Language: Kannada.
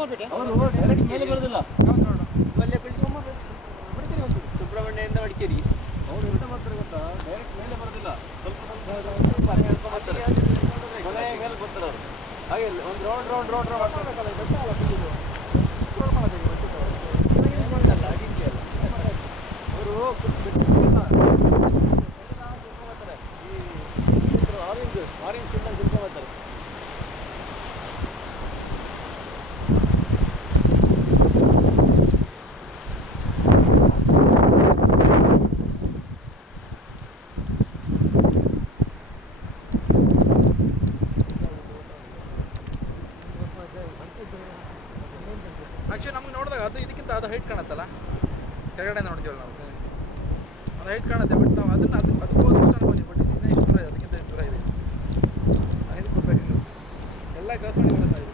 ಅವರು ಡೈರೆಕ್ಟ್ ಮೇಲೆ ಬರೋದಿಲ್ಲ. ಸುಬ್ರಹ್ಮಣ್ಯದಿಂದ ಮಡಿಕೇರಿ ಅವರು ಎಂತ ಮಾಡ್ತಾರೆ ಗೊತ್ತಾ, ಡೈರೆಕ್ಟ್ ಮೇಲೆ ಬರೋದಿಲ್ಲ, ಸ್ವಲ್ಪ ಮನೆ ಹೇಳ್ಕೊಂಡು ಬರ್ತಾರೆ, ಕೊನೆಗೆ ಮೇಲೆ ಬರ್ತಾರೆ ಅವರು. ಹಾಗೆ ಒಂದು ರೌಂಡ್ ಅವರು ಆರೆಂಜ್ ಸಿಂಬಲ್ ತಿಳ್ಕೊಂಡು ಬರ್ತಾರೆ. ಆ್ಯಕ್ಚುಲಿ ನಮ್ಗೆ ನೋಡಿದಾಗ ಅದು ಇದಕ್ಕಿಂತ ಅದು ಹೈಟ್ ಕಾಣುತ್ತಲ್ಲ, ಕೆಳಗಡೆ ನೋಡ್ತೀವಲ್ಲ ನಾವು, ಅದು ಹೈಟ್ ಕಾಣುತ್ತೆ. ಬಟ್ ನಾವು ಅದಕ್ಕೆ ಹೋದ ಇಷ್ಟ ಅನ್ಕೊಂಡ್ವಿ, ಬಟ್ ಇದನ್ನ ಇಷ್ಟು ದೂರ ಇದೆ, ಅದಕ್ಕಿಂತ ಇಷ್ಟು ದೂರ ಇದೆ. ಇದಕ್ಕೆ ಹೋಗ್ಬೇಕು, ಎಲ್ಲ ಕೆಲಸ ಮಾಡಿ